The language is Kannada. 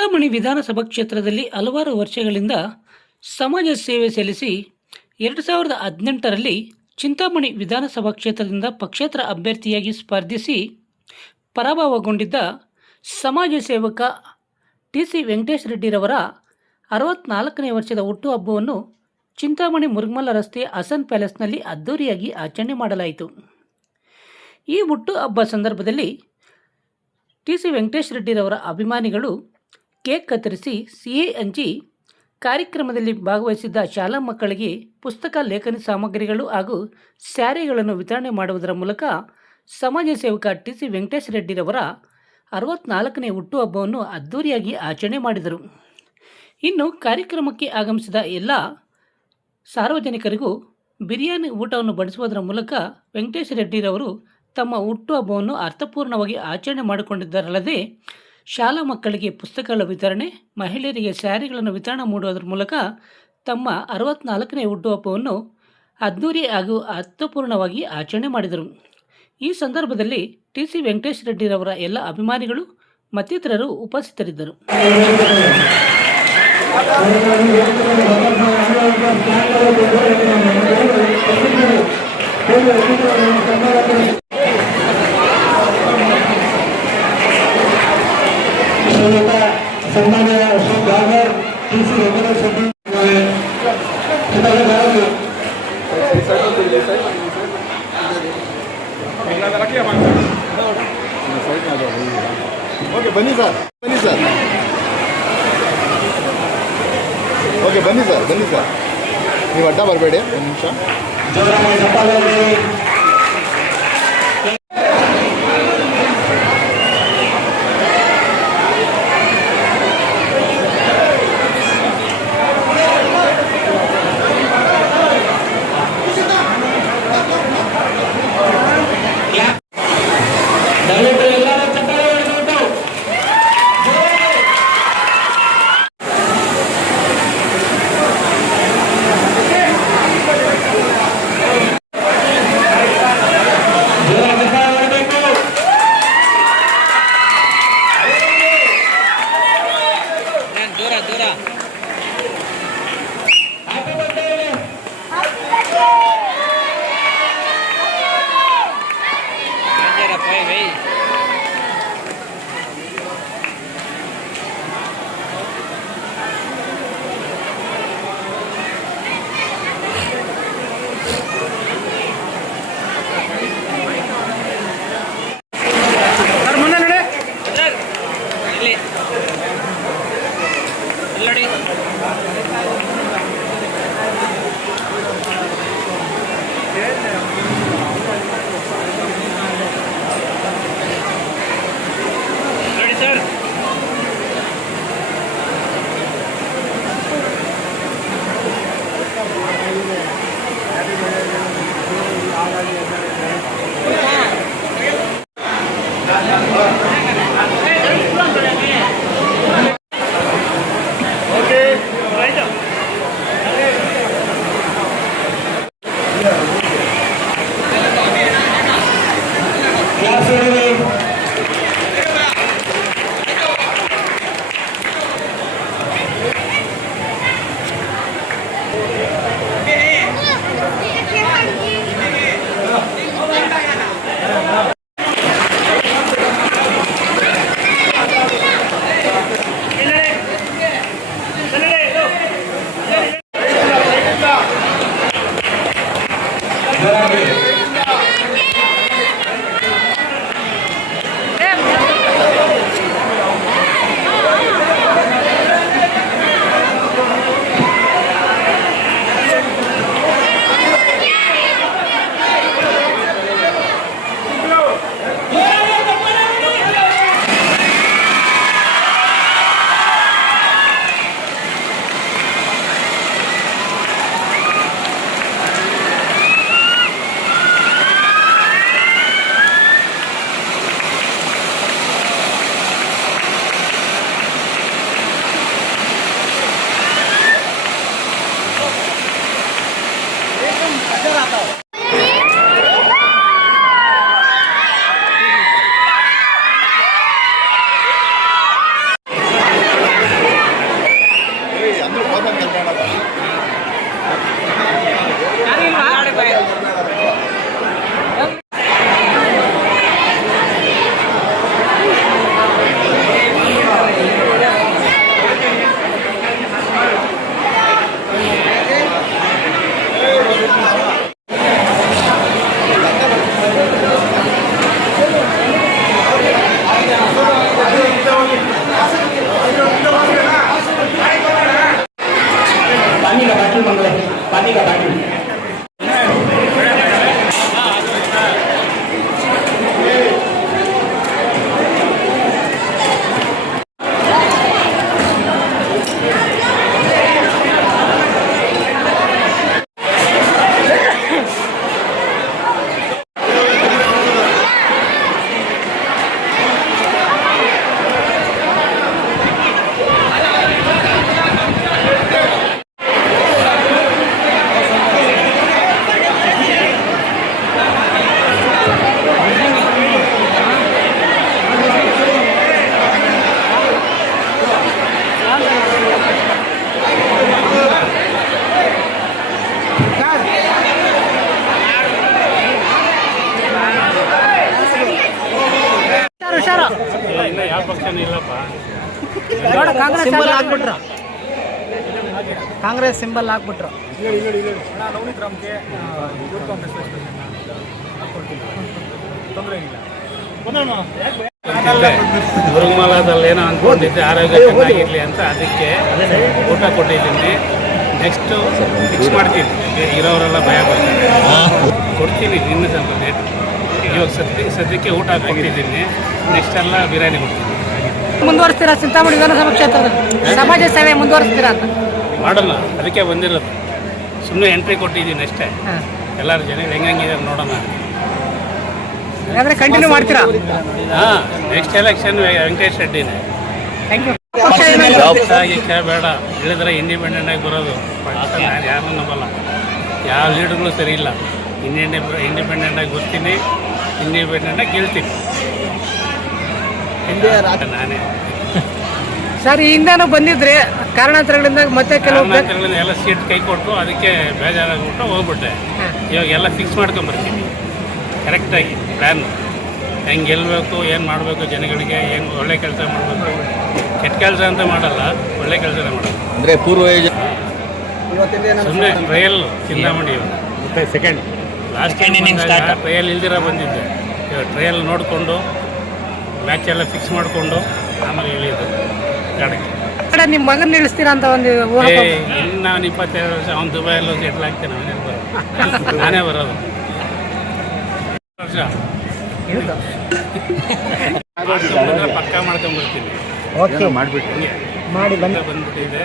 ಚಿಂತಾಮಣಿ ವಿಧಾನಸಭಾ ಕ್ಷೇತ್ರದಲ್ಲಿ ಹಲವಾರು ವರ್ಷಗಳಿಂದ ಸಮಾಜ ಸೇವೆ ಸಲ್ಲಿಸಿ 2018ರಲ್ಲಿ ಚಿಂತಾಮಣಿ ವಿಧಾನಸಭಾ ಕ್ಷೇತ್ರದಿಂದ ಪಕ್ಷೇತರ ಅಭ್ಯರ್ಥಿಯಾಗಿ ಸ್ಪರ್ಧಿಸಿ ಪರಾಭವಗೊಂಡಿದ್ದ ಸಮಾಜ ಸೇವಕ ಟಿ.ಸಿ. ವೆಂಕಟೇಶ ರೆಡ್ಡಿರವರ 64ನೇ ವರ್ಷದ ಹುಟ್ಟುಹಬ್ಬವನ್ನು ಚಿಂತಾಮಣಿ ಮುರುಗಮಲ್ಲ ರಸ್ತೆಯ ಹಸನ್ ಪ್ಯಾಲೇಸ್ನಲ್ಲಿ ಅದ್ದೂರಿಯಾಗಿ ಆಚರಣೆ ಮಾಡಲಾಯಿತು. ಈ ಹುಟ್ಟುಹಬ್ಬ ಸಂದರ್ಭದಲ್ಲಿ ಟಿ.ಸಿ. ವೆಂಕಟೇಶ ರೆಡ್ಡಿರವರ ಅಭಿಮಾನಿಗಳು ಕೇಕ್ ಕತ್ತರಿಸಿ ಸಿಹಿ ಹಂಚಿ ಕಾರ್ಯಕ್ರಮದಲ್ಲಿ ಭಾಗವಹಿಸಿದ್ದ ಶಾಲಾ ಮಕ್ಕಳಿಗೆ ಪುಸ್ತಕ, ಲೇಖನಿ ಸಾಮಗ್ರಿಗಳು ಹಾಗೂ ಸ್ಯಾರಿಗಳನ್ನು ವಿತರಣೆ ಮಾಡುವುದರ ಮೂಲಕ ಸಮಾಜ ಸೇವಕ ಟಿ.ಸಿ. ವೆಂಕಟೇಶ ರೆಡ್ಡಿರವರ 64ನೇ ಹುಟ್ಟುಹಬ್ಬವನ್ನು ಅದ್ದೂರಿಯಾಗಿ ಆಚರಣೆ ಮಾಡಿದರು. ಇನ್ನು ಕಾರ್ಯಕ್ರಮಕ್ಕೆ ಆಗಮಿಸಿದ ಎಲ್ಲ ಸಾರ್ವಜನಿಕರಿಗೂ ಬಿರಿಯಾನಿ ಊಟವನ್ನು ಬಡಿಸುವುದರ ಮೂಲಕ ವೆಂಕಟೇಶ ರೆಡ್ಡಿರವರು ತಮ್ಮ ಹುಟ್ಟುಹಬ್ಬವನ್ನು ಅರ್ಥಪೂರ್ಣವಾಗಿ ಆಚರಣೆ ಮಾಡಿಕೊಂಡಿದ್ದರಲ್ಲದೆ ಶಾಲಾ ಮಕ್ಕಳಿಗೆ ಪುಸ್ತಕಗಳ ವಿತರಣೆ, ಮಹಿಳೆಯರಿಗೆ ಸ್ಯಾರಿಗಳನ್ನು ವಿತರಣೆ ಮಾಡುವುದರ ಮೂಲಕ ತಮ್ಮ 64ನೇ ಹುಟ್ಟುಹಬ್ಬವನ್ನು ಅದ್ದೂರಿ ಹಾಗೂ ಅರ್ಥಪೂರ್ಣವಾಗಿ ಆಚರಣೆ ಮಾಡಿದರು. ಈ ಸಂದರ್ಭದಲ್ಲಿ ಟಿ.ಸಿ. ವೆಂಕಟೇಶ ರೆಡ್ಡಿರವರ ಎಲ್ಲ ಅಭಿಮಾನಿಗಳು ಮತ್ತಿತರರು ಉಪಸ್ಥಿತರಿದ್ದರು. ಸನ್ಮಾನ್ಯ ಅಶೋಕ್ ಗಾಗರ್, ಟಿ.ಸಿ. ವೆಂಕಟೇಶ ರೆಡ್ಡಿ ಓಕೆ ಬನ್ನಿ ಸರ್, ಬನ್ನಿ ಸರ್, ಓಕೆ ಬನ್ನಿ ಸರ್, ಬನ್ನಿ ಸರ್, ನೀವು ಅಡ್ಡ ಬರಬೇಡಿ, ಒಂದು ನಿಮಿಷ. ಯಾವ ಪಕ್ಷನೂ ಇಲ್ಲಪ್ಪ. ಸಿಂಬಲ್ ಹಾಕ್ಬಿಟ್ರು, ಕಾಂಗ್ರೆಸ್ ಸಿಂಬಲ್ ಹಾಕ್ಬಿಟ್ರು. ಗುರುಮಾಲದಲ್ಲಿ ಏನೋ ಅಂದ್ಕೊಂಡಿದ್ದೆ ಆರೋಗ್ಯ ಚೆನ್ನಾಗಿರಲಿ ಅಂತ, ಅದಕ್ಕೆ ಊಟ ಕೊಟ್ಟಿದ್ದೀನಿ. ನೆಕ್ಸ್ಟು ಫಿಕ್ಸ್ ಮಾಡ್ತೀನಿ, ಇರೋರೆಲ್ಲ ಭಯ ಬರ್ತಾರೆ, ಕೊಡ್ತೀನಿ ಇನ್ನು ಸ್ವಲ್ಪ ಲೇಟ್. ಇವಾಗ ಸದ್ಯಕ್ಕೆ ಊಟ ಕೊಟ್ಟಿದ್ದೀನಿ, ನೆಕ್ಸ್ಟ್ ಎಲ್ಲ ಬಿರಿಯಾನಿ ಕೊಡ್ತೀನಿ. ಮುಂದುವರಿಸ್ತೀರಾ ಚಿಂತಾಮಣಿ ವಿಧಾನಸಭಾ ಕ್ಷೇತ್ರದಲ್ಲಿ ಸಮಾಜ ಸೇವೆ ಮುಂದುವರಿಸ್ತೀರಾ ಅಂತ? ಮಾಡೋಣ, ಅದಕ್ಕೆ ಬಂದಿರೋದು. ಸುಮ್ಮನೆ ಎಂಟ್ರಿ ಕೊಟ್ಟಿದ್ದೀನಿ ಅಷ್ಟೇ. ಎಲ್ಲರೂ ಜನ ಹೆಂಗಿದ್ದಾರೆ ನೋಡೋಣ. ಹಾಗಾದ್ರೆ ಕಂಟಿನ್ಯೂ ಮಾಡ್ತೀರಾ? ಹಾಂ, ನೆಕ್ಸ್ಟ್ ಎಲೆಕ್ಷನ್ ವೆಂಕಟೇಶ್ ರೆಡ್ಡಿನೇ. Thank you. ಪಕ್ಷ ಬೇಡ, ಹೇಳಿದ್ರೆ ಇಂಡಿಪೆಂಡೆಂಟ್ ಆಗಿ ಬರೋದು. ನಾನು ಯಾರನ್ನೂ ನಂಬಲ್ಲ, ಯಾವ ಲೀಡರ್ಗಳು ಸರಿ ಇಲ್ಲ. ಇಂಡಿಪೆಂಡೆಂಟ್ ಆಗಿ ಬರ್ತೀನಿ, ಇಂಡಿಪೆಂಡೆಂಟ್ ಆಗಿ ಗೆಲ್ತೀನಿ. ನಾನೇ ಸರ್, ಈ ಹಿಂದಾನು ಬಂದಿದ್ರೆ ಕಾರಣಾಂತರಗಳಿಂದ ಮತ್ತೆ ಕೆಲವು ಕಾರಣಾಂತರಗಳಿಂದ ಎಲ್ಲ ಸೀಟ್ ಕೈ ಕೊಟ್ಟು ಅದಕ್ಕೆ ಬೇಜಾರಾಗ್ಬಿಟ್ಟು ಹೋಗ್ಬಿಟ್ಟೆ. ಇವಾಗ ಎಲ್ಲ ಫಿಕ್ಸ್ ಮಾಡ್ಕೊಂಬರ್ತೀನಿ ಕರೆಕ್ಟಾಗಿ ಪ್ಲ್ಯಾನ್, ಹೆಂಗೆ ಗೆಲ್ಲಬೇಕು, ಏನು ಮಾಡಬೇಕು, ಜನಗಳಿಗೆ ಏನು ಒಳ್ಳೆ ಕೆಲಸ ಮಾಡಬೇಕು. ಕೆಟ್ಟ ಕೆಲಸ ಅಂತ ಮಾಡಲ್ಲ, ಒಳ್ಳೆ ಕೆಲಸನೇ ಮಾಡಲ್ಲ. ಅಂದರೆ ಪೂರ್ವ ಸುಮ್ಮನೆ ಟ್ರಯಲ್ ಚಿಂತಾಮಣಿ ಮತ್ತೆ ಸೆಕೆಂಡ್ ಲಾಸ್ಟ್ ಟ್ರಯಲ್ ಇಲ್ದಿರ ಬಂದಿದ್ದೆ. ಇವಾಗ ಟ್ರಯಲ್ ನೋಡಿಕೊಂಡು ಮ್ಯಾಚ್ ಎಲ್ಲ ಫಿಕ್ಸ್ ಮಾಡಿಕೊಂಡು ಆಮೇಲೆ ಹೇಳಿದ್ದು ಗಾಡಕ್ಕೆ. ನಿಮ್ಮ ಮಗನ ನಿಲ್ಲಿಸ್ತೀರಾ ಅಂತ ಒಂದು ಇನ್ನು ನಾನು 22 ವರ್ಷ ಅವ್ನು ದುಬೈಯಲ್ಲೂ ಸೆಟ್ಲ್ ಆಗ್ತೇನೆ. ಅವನೇನು ಬರೋದು, ನಾನೇ ಬರೋದು. ವರ್ಷ ಪಕ್ಕ ಮಾಡ್ಕೊಂಡ್ಬರ್ತೀನಿ. ಓಕೆ, ಮಾಡಿಬಿಟ್ಟು ಮಾಡಿ ಬಂದ್ಬಿಟ್ಟಿದೆ.